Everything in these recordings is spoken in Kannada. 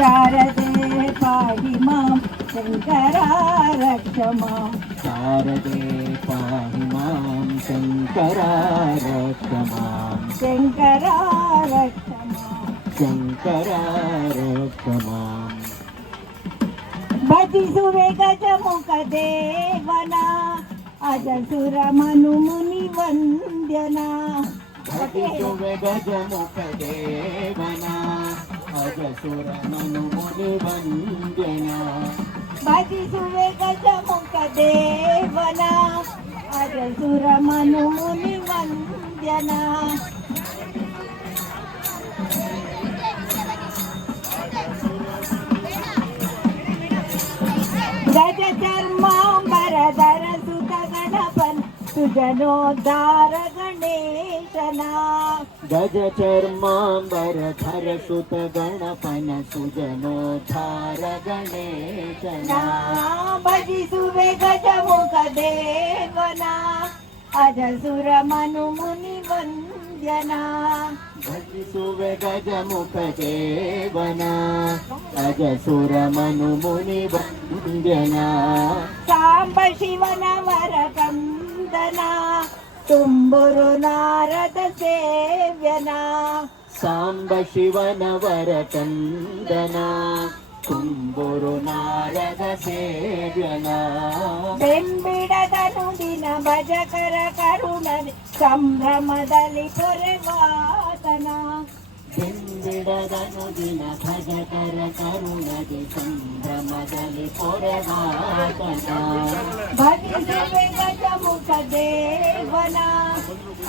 शारदे पाहि मां शङ्करा रक्ष मां शारदे पाहि मां शङ्करा रक्ष मां शङ्करा रक्ष मां शङ्करा रक्ष मां भजिसुवे गजमुख देवना अजसुर मनु मुनि वन्द्यना भजिसुवे गजमुख देवना अजसुर मनु मुनि वन्द्यना भजिसुवे गजमुख देवना अजसुर मनु मुनि वन्द्यना गज चर्मांबरधर सुत गणपन सुजनोद्धार गणेशना गज चर्मांबरधर सुत गणपन सुजनोद्धार गणेशना भजिसुवे गजमुख देवना अजसुर मनु मुनि वन्द्यना भजिसुवे गजमुख देवना अजसुर मनु मुनि वन्द्यना साम्ब शिवन वर कंदना तुम्बुरु नारद सेव्यना साम्ब शिवन वर कंदना ತುಂಬುರು ನಾರದ ಸೇವ್ಯನಾ ಬೆಂಬಿಡದನು ದಿನ ಭಜಕರ ಕರುಣನೆ ಸಂಭ್ರಮದಲ್ಲಿ ಪೊರೆವಾತನ ಬೆಂಬಿಡದನು ದಿನ ಭಜಕರ ಕರುಣದಿ ಸಂಭ್ರಮದಲ್ಲಿ ಪೊರೆವಾತನ ಭಜಿಸುವೆ ಗಜಮುಖ ದೇವನ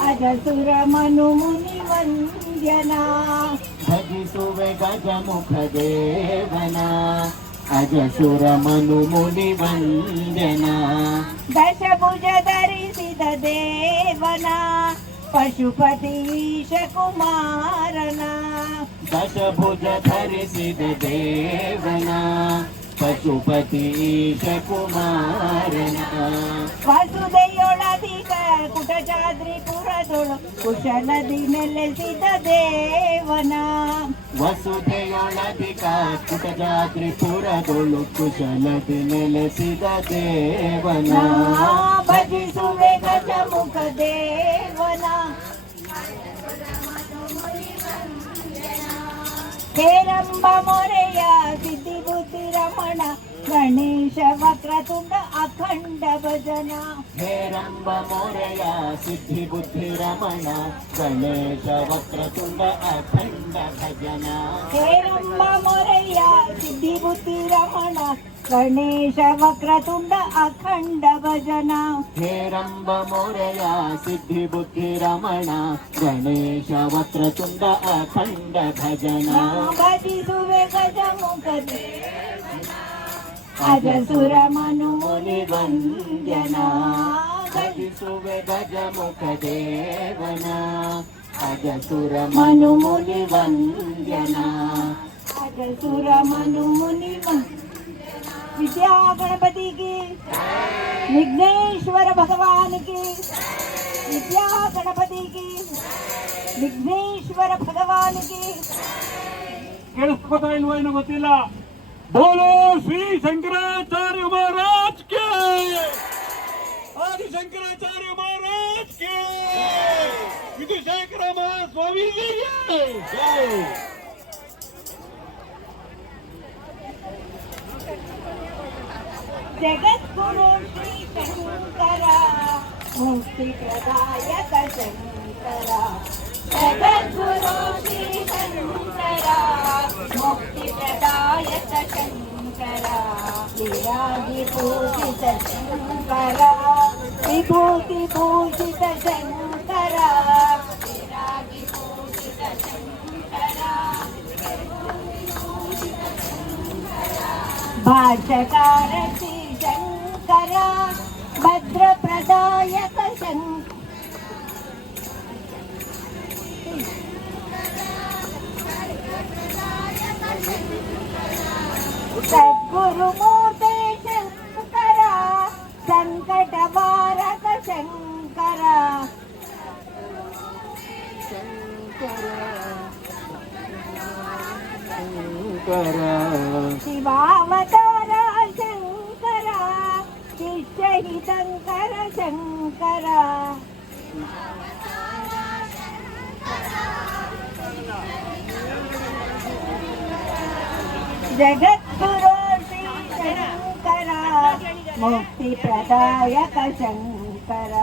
ಅಜಸುರ ಮನು ಮುನಿ ವಂದ್ಯನಾ ಭಜಿಸುವೆ ಗಜಮುಖ ದೇವನ ಅಜಸುರ ಮನು ಮುನಿ ವಂದನಾ ದಶಭುಜ ಧರಿಸಿದ ದೇವನ ಪಶುಪತೀಶ ಕುಮಾರನ ದಶಭುಜ ಧರಿಸಿದ ದೇವನ ಪಶುಪತೀಶ ಕುಮಾರನ ವಸುದೆಯೊಳಧಿಕ ಕುಟಚಾದ್ರಿಪುರದೊಳು ಕುಶಲದಿ ನೆಲೆಸಿದ ದೇವನ ವಸುಧೆಯೊಳಧಿಕ ಕುಟಜಾದ್ರಿಪುರದೊಳು ಕುಶಲದಿ ನೆಲೆಸಿದ ದೇವನ ಭಜಿಸುವೆ ಗಜಮುಖ ದೇವನ ಹೇರಂಬ ಮೊರೆಯ ಸಿದ್ಧಿ ಬುದ್ಧಿ ರಮಣ ಗಣೇಶ ವಕ್ರತುಂಡ ಅಖಂಡ ಭಜನ ಹೇರಂಬ ಮೊರೆಯ ಸಿದ್ಧಿ ಬುದ್ಧಿ ರಮಣ ಗಣೇಶ ವಕ್ರತುಂಡ ಅಖಂಡ ಭಜನ ಹೇರಂಬ ಮೊರೆಯ ಸಿದ್ಧಿ ಬುದ್ಧಿ ರಮಣ ಗಣೇಶ ವಕ್ರತುಂಡ ಅಖಂಡ ಭಜನ ಹೇರಂಬ ಮೊರೆಯ ಸಿದ್ಧಿ ಬುದ್ಧಿ ರಮಣ ಗಣೇಶ ವಕ್ರತುಂಡ ಅಖಂಡ ಭಜನ ಭಜಿಸುವೆ ಗಜಮುಖ ಅಜಸುರ ಮನು ಮುನಿ ವಂದ್ಯನ ಭಜಿಸುವೆ ಗಜಮುಖ ದೇವನ ಅಜಸುರ ಮನು ಮುನಿ ವಂದ್ಯನ ಅಜಸುರ ಮನು ಮುನಿ विद्या गणपति की विघ्नेश्वर भगवान की विद्या गणपति की विघ्नेश्वर भगवान की ಕೇಳಿಸ್ಕೊತಾ ಇಲ್ವೋ ಏನೋ ಗೊತ್ತಿಲ್ಲ ಬೋಲೋ ಶ್ರೀ ಶಂಕರಾಚಾರ್ಯ ಮಹಾರಾಜ್ ಕೆ ಆದಿ ಶಂಕರಾಚಾರ್ಯ ಮಹಾರಾಜ್ ಕೆ ವಿಧುಶೇಖರ ಮಹಾಸ್ವಾಮೀಜಿಗೆ ಜೈ जगद्गुरु श्री शंकरा मुक्ति प्रदायक शंकरा जगद्गुरु श्री शंकरा मुक्ति प्रदायक शंकरा विरागी पूजित शंकरा विभूति पूजित शंकरा विरागी पूजित शंकरा भाष्यकार श्री शंकरा भद्र प्रदायक सद्गुरु मूर्ति शंकरा संकट वारक शंकरा ಶಂಕರ शङ्कर शिवावतार शङ्कर शिष्यहि शङ्कर शङ्कर जगद्गुरो श्री शङ्कर मुक्तिप्रदायक शङ्कर